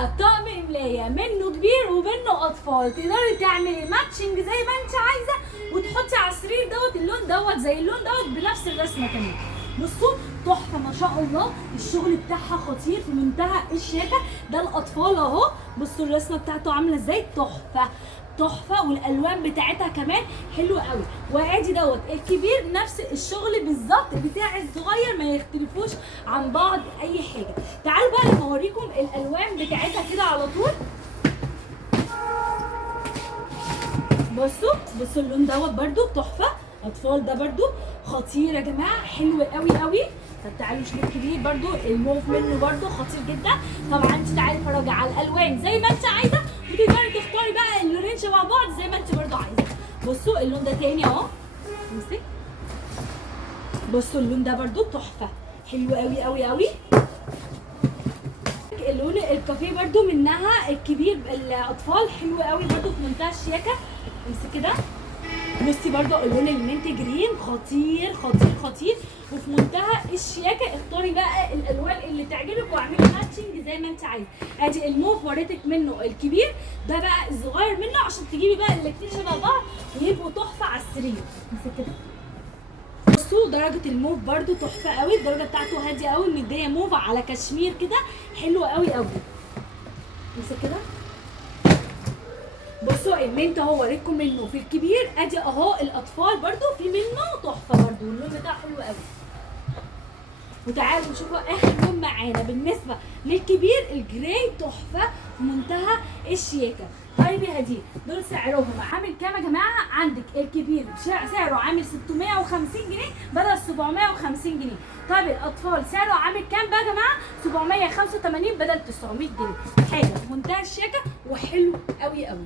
بقى طقم ملايه منه كبير ومنه اطفال، تقدري تعملي ماتشنج زي ما انت عايزه وتحطي على السرير دوت اللون دوت زي اللون دوت بنفس الرسمه كمان. بصوا تحفه ما شاء الله، الشغل بتاعها خطير في منتهى الشياكه. ده الاطفال اهو، بصوا الرسمه بتاعته عامله ازاي، تحفه تحفه، والالوان بتاعتها كمان حلوه قوي. وادي دوت الكبير نفس الشغل بالظبط بتاع الصغير، ما يختلفوش عن بعض اي حاجه. تعالوا بقى لما اوريكم الالوان بتاعتها كده على طول. بصوا اللون دوت برده تحفه اطفال، ده برده خطير يا جماعه، حلو قوي قوي. طب تعالوا نشوف الكبير برده، الموف منه برده خطير جدا. طبعا انت تعالي اتفرجي على الالوان زي ما انت عايزه، وتقدري تختاري بقى اللونين شبه بعض زي ما انت برده عايزه. بصوا اللون ده تاني اهو، امسك. بصوا اللون ده برده تحفه، حلو قوي قوي قوي. اللون الكافيه برده منها الكبير الاطفال حلو قوي برده في منتهى الشياكه. امسك كده. بصي برده اللون المنت جرين خطير خطير خطير وفي منتهى الشياكه. اختاري بقى الالوان اللي تعجبك واعملي ماتشنج زي ما انت عايزه. ادي الموف وريتك منه الكبير، ده بقى الصغير منه عشان تجيبي بقى الاتنين شبه بعض ويبقوا تحفه على السرير. امسك كده. بصوا درجه الموف برده تحفه قوي، الدرجه بتاعته هاديه قوي، مديه موف على كشمير كده، حلو قوي قوي. امسك كده. بصوا المنت اهو وريتكم منه في الكبير، ادي اهو الاطفال برده في منه تحفه برده، واللون بتاعه حلو قوي. وتعالوا نشوفوا اخر لون معانا بالنسبه للكبير، الجراي تحفه في منتهى الشياكه. طيب يا هديه دول سعرهم عامل كام يا جماعه؟ عندك الكبير سعره عامل 650 جنيه بدل 750 جنيه. طيب الاطفال سعره عامل كام بقى يا جماعه؟ 785 بدل 900 جنيه. حاجه في منتهى الشياكه وحلو قوي قوي.